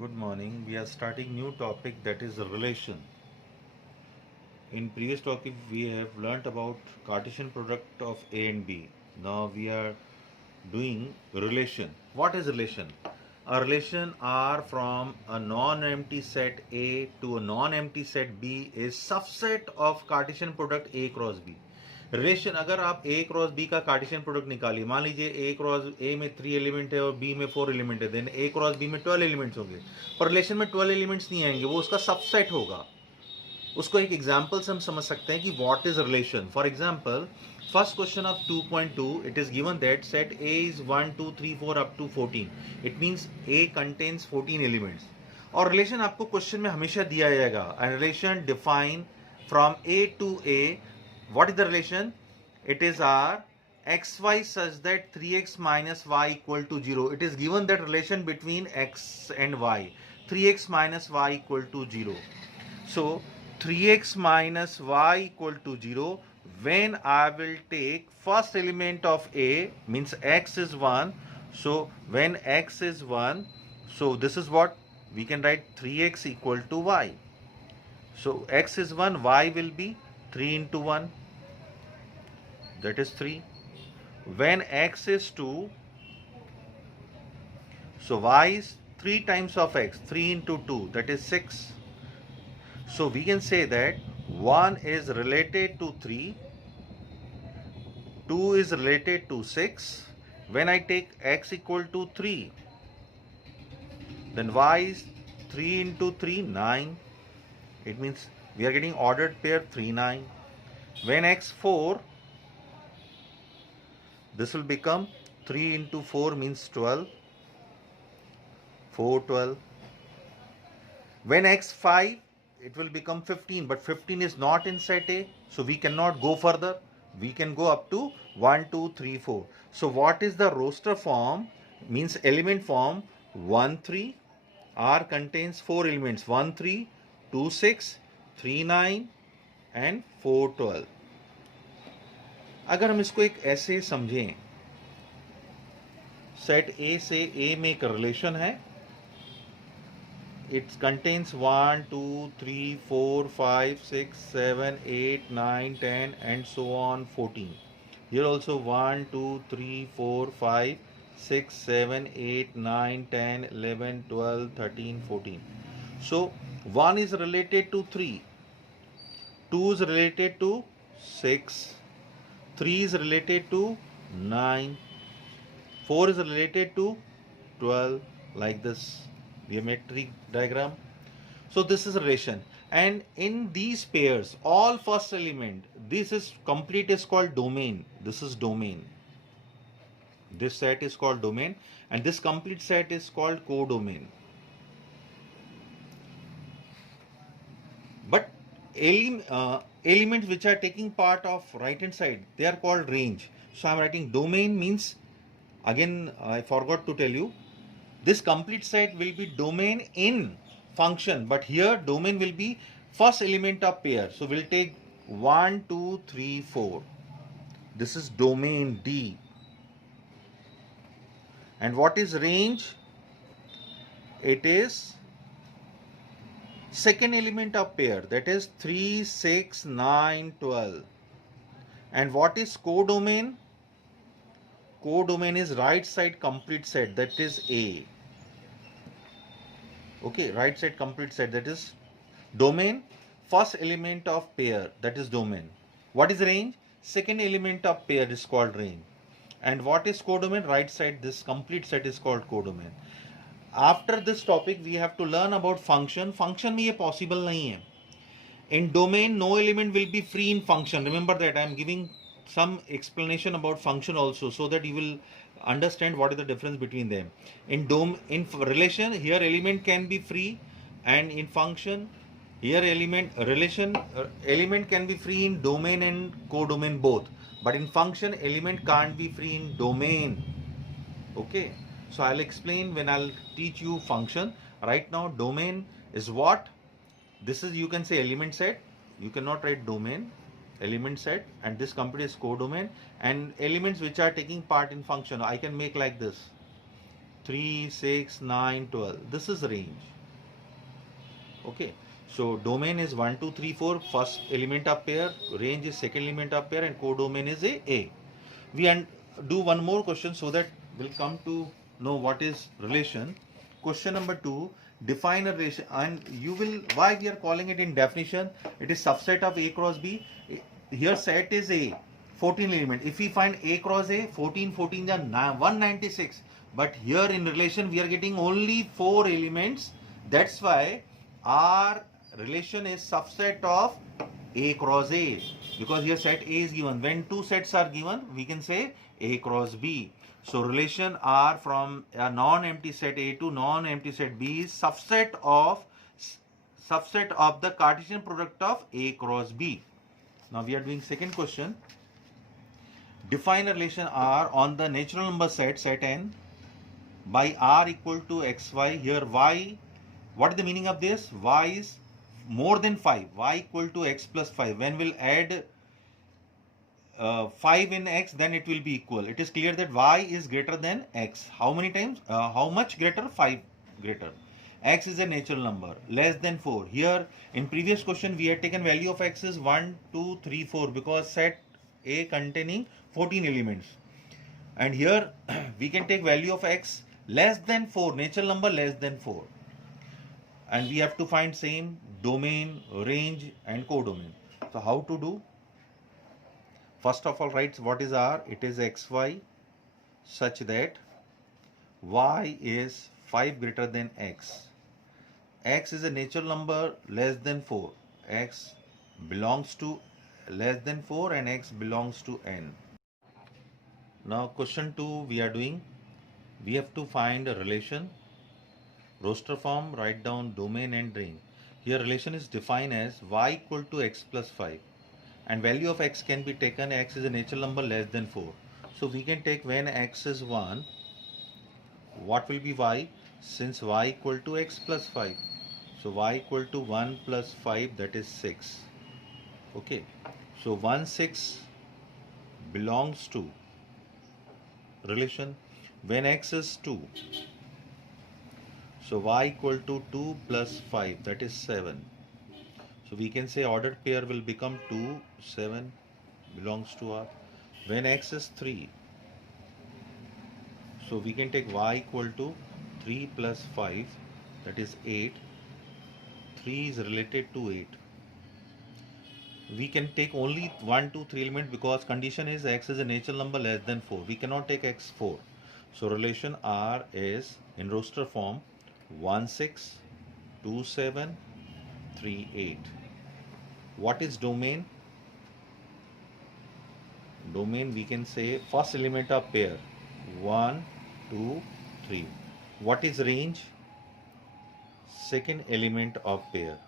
Good morning. We are starting new topic, that is relation. In previous topic we have learnt about Cartesian product of A and B. Now we are doing relation. What is relation? A relation R from a non-empty set A to a non-empty set B is subset of Cartesian product A cross B. Relation अगर आप ए cross B का Cartesian product निकालिए, मान लीजिए ए cross ए में 3 element है और B में 4 एलिमेंट है, देन ए क्रॉस बी में 12 एलिमेंट्स होंगे, पर रिलेशन में 12 एलिमेंट्स नहीं आएंगे, वो उसका सबसेट होगा. उसको एक एग्जांपल से हम समझ सकते हैं कि what is relation. For example, first question of 2.2, it is given that set A is 1 2 3 4 up to 14. It means A contains 14 elements. और रिलेशन आपको क्वेश्चन में हमेशा दिया जाएगा. And relation define from A to A. What is the relation? It is R xy such that 3x minus y equal to 0. It is given that relation between x and y. 3x minus y equal to 0. So 3x minus y equal to 0. When I will take first element of A, means x is 1. So when x is 1, so this is what we can write, 3x equal to y. So x is 1, y will be 3 into 1. That is 3. When x is 2, so y is 3 times of x, 3 into 2, that is 6. So we can say that 1 is related to 3, 2 is related to 6. When I take x equal to 3, then y is 3 into 3, 9. It means we are getting ordered pair 3, 9. When x 4, this will become 3 into 4 means 12. 4, 12. When x 5, it will become 15. But 15 is not in set A. So we cannot go further. We can go up to 1, 2, 3, 4. So what is the roster form? Means element form 1, 3. R contains 4 elements. 1, 3, 2, 6, 3, 9 and 4, 12. अगर हम इसको एक ऐसे समझें, set ए से ए में एक relation है, it contains 1 2 3 4 5 6 7 8 9 10 and so on 14. Here also 1 2 3 4 5 6 7 8 9 10 11 12 13 14. So 1 is related to 3, 2 is related to 6, 3 is related to 9, 4 is related to 12, like this geometry diagram. So this is relation, and in these pairs, all first element, this is complete, is called domain. This is domain. This set is called domain, and this complete set is called codomain. But elements which are taking part of right hand side, they are called range. So I am writing domain means, again I forgot to tell you, this complete set will be domain in function, but here domain will be first element of pair. So we'll take 1 2 3 4. This is domain D. And what is range? It is second element of pair, that is 3 6 9 12. And what is codomain? Codomain is right side complete set, that is A. Okay, right side complete set, that is domain. First element of pair, that is domain. What is range? Second element of pair is called range. And what is codomain? Right side, this complete set is called codomain. After this topic we have to learn about function. Function में ये possible नहीं है. In domain, no element will be free in function. Remember that I am giving some explanation about function also, so that you will understand what is the difference between them. In relation, here element can be free, and in function, here element can be free in domain and codomain both. But in function, element can't be free in domain. Okay. So I'll explain when I'll teach you function. Right now, domain is what? This is, you can say, element set. You cannot write domain, element set, and this complete is codomain. And elements which are taking part in function, I can make like this: 3, 6, 9, 12. This is range. Okay. So domain is 1, 2, 3, 4. First element of pair. Range is second element of pair, and codomain is A. We do one more question so that we'll come to know what is relation. Question number 2. Define a relation, and you will, why we are calling it in definition, it is subset of A cross B. Here set is A, 14 element. If we find A cross A, 14, 14 is 196. But here in relation we are getting only 4 elements. That's why our relation is subset of A cross A, because here set A is given. When two sets are given, we can say A cross B. So relation R from a non-empty set A to non-empty set B is subset of the Cartesian product of A cross B. Now we are doing second question. Define a relation R on the natural number set N by R equal to xy. Here y, what is the meaning of this? Y is more than 5. Y equal to x plus 5. When we'll add 5 in x, then it will be equal. It is clear that y is greater than x. How many times? How much greater? 5 greater. X is a natural number. Less than 4. Here in previous question we had taken value of x is 1, 2, 3, 4 because set A containing 14 elements. And here we can take value of x less than 4. Natural number less than 4. And we have to find same domain, range and codomain. So how to do? First of all, write what is R. It is xy such that y is 5 greater than x. X is a natural number less than 4. X belongs to less than 4 and x belongs to n. Now question 2 we are doing. We have to find a relation. Roster form, write down domain and range. Here relation is defined as y equal to x plus 5. And value of x can be taken, x is a natural number less than 4. So we can take when x is 1, what will be y? Since y equal to x plus 5. So y equal to 1 plus 5, that is 6. Okay. So 1, 6 belongs to relation when x is 2. So y equal to 2 plus 5, that is 7. So we can say ordered pair will become 2, 7 belongs to R. When x is 3, so we can take y equal to 3 plus 5, that is 8. 3 is related to 8. We can take only 1, 2, 3 elements because condition is x is a natural number less than 4. We cannot take x 4. So relation R is in roster form 1, 6, 2, 7, 3, 8. What is domain? Domain we can say first element of pair 1, 2, 3. What is range? Second element of pair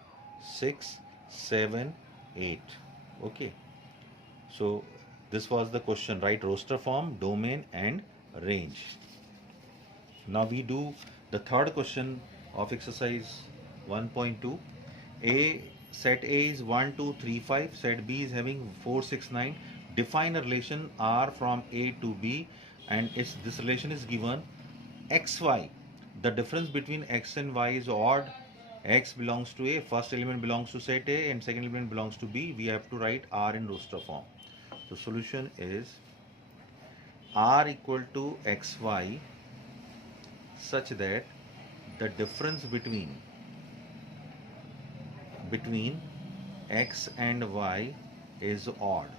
6, 7, 8. Okay. So this was the question, right? Roster form, domain and range. Now we do the third question of exercise 1.2. Set A is 1, 2, 3, 5. Set B is having 4, 6, 9. Define a relation R from A to B, and this relation is given xy. The difference between x and y is odd. X belongs to A, first element belongs to set A and second element belongs to B. We have to write R in roster form. So solution is R equal to xy such that the difference between x and y is odd.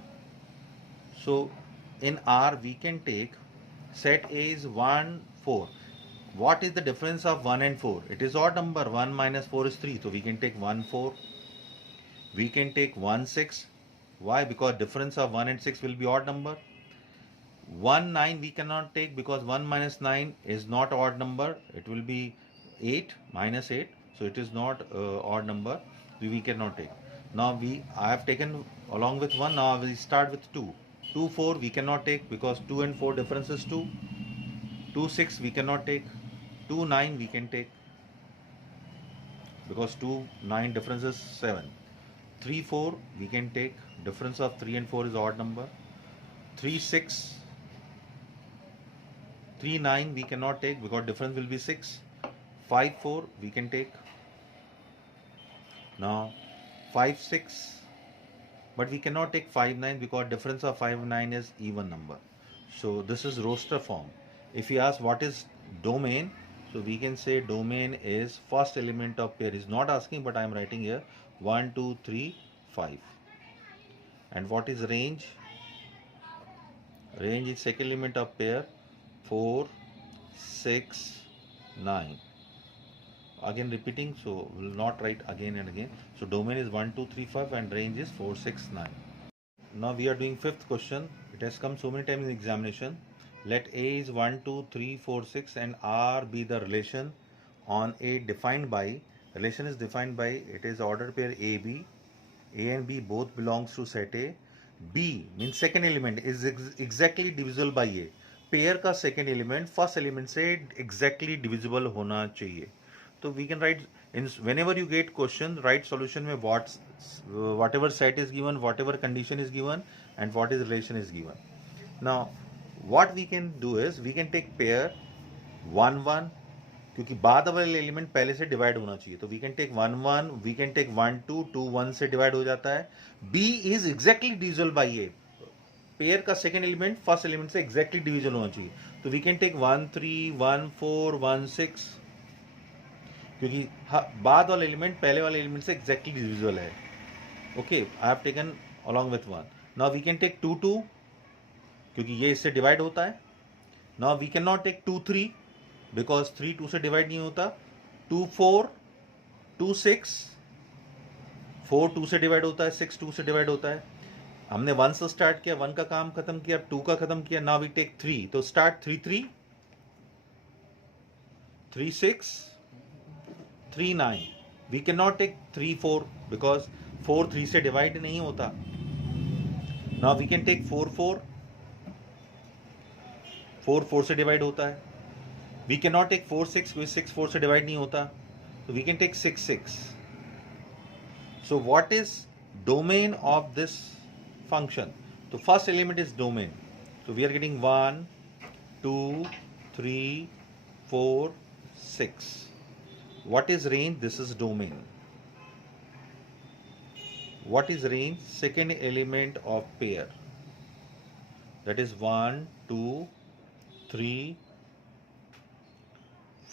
So in R we can take set A is 1, 4. What is the difference of 1 and 4? It is odd number. 1 minus 4 is 3. So we can take 1, 4. We can take 1, 6. Why? Because difference of 1 and 6 will be odd number. 1, 9 we cannot take because 1 minus 9 is not odd number. It will be 8 minus 8. So it is not odd number. We cannot take. Now I have taken along with 1. Now we start with 2. 2, 4 we cannot take because 2 and 4 difference is 2. 2, 6 we cannot take. 2, 9 we can take because 2, 9 difference is 7. 3, 4 we can take. Difference of 3 and 4 is odd number. 3, 6 3 9 we cannot take because difference will be 6. 5 4 we can take. Now 5 6, but we cannot take 5 9 because difference of 5 9 is even number. So this is roster form. If you ask what is domain, so we can say domain is first element of pair. Is not asking, but I am writing here 1 2 3 5. And what is range? Range is second element of pair 4 6 9. Again repeating, so we will not write again and again. So domain is 1 2 3 5 and range is 4 6 9. Now we are doing fifth question. It has come so many times in examination. Let A is 1 2 3 4 6 and R be the relation on A defined by, relation is defined by, it is order pair AB. A and B both belongs to set A. B means second element is exactly divisible by A. Pair का second element first element से exactly divisible होना चाहिए. तो we can write in whenever you get question, write solution में whatever set is given, whatever condition is given and what is relation is given. Now what we can do is we can take pair 1 1, क्योंकि बाद वाले element पहले से divide होना चाहिए. तो we can take 1 1, we can take 1 2, 2 1 से divide हो जाता है. B is exactly divisible by A. Pair का सेकेंड एलिमेंट फर्स्ट एलिमेंट से एग्जैक्टली डिविजन होना चाहिए. तो वी कैन टेक 1 3 1 4 1 6, क्योंकि बाद वाला एलिमेंट पहले वाले एलिमेंट से एग्जैक्टली डिविजिबल है. Okay, I have taken along with 1. Now we can take 2 2, क्योंकि ये इससे डिवाइड होता है. Now we can not take 2 3 because 3 2 से डिवाइड नहीं होता. 2 4 2 6, 4 2 से डिवाइड होता है, 6 2 से डिवाइड होता है. हमने 1 से स्टार्ट किया, 1 का काम खत्म किया, 2 का खत्म किया. Now we take 3. तो start 3 3 3 6 3 9. We can not take 3 4 because 4 3 से डिवाइड नहीं होता. नाउ वी कैन टेक 4 4, 4 4 से डिवाइड होता है. वी कैन नॉट टेक 4 6 क्योंकि 6 4 से डिवाइड नहीं होता. तो we can take 6 6. So what is domain of this function? So first element is domain. So we are getting 1 2 3 4 6. What is range? This is domain. What is range? Second element of pair. That is 1 2 3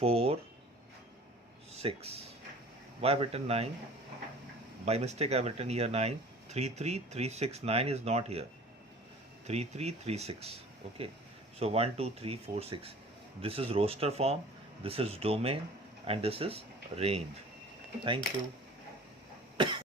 4 6. Why have written 9? By mistake I have written here 9. 3 3 3 6 9 is not here. 3 3 3 6. Okay, so 1 2 3 4 6. This is roster form, this is domain, and this is range. Thank you.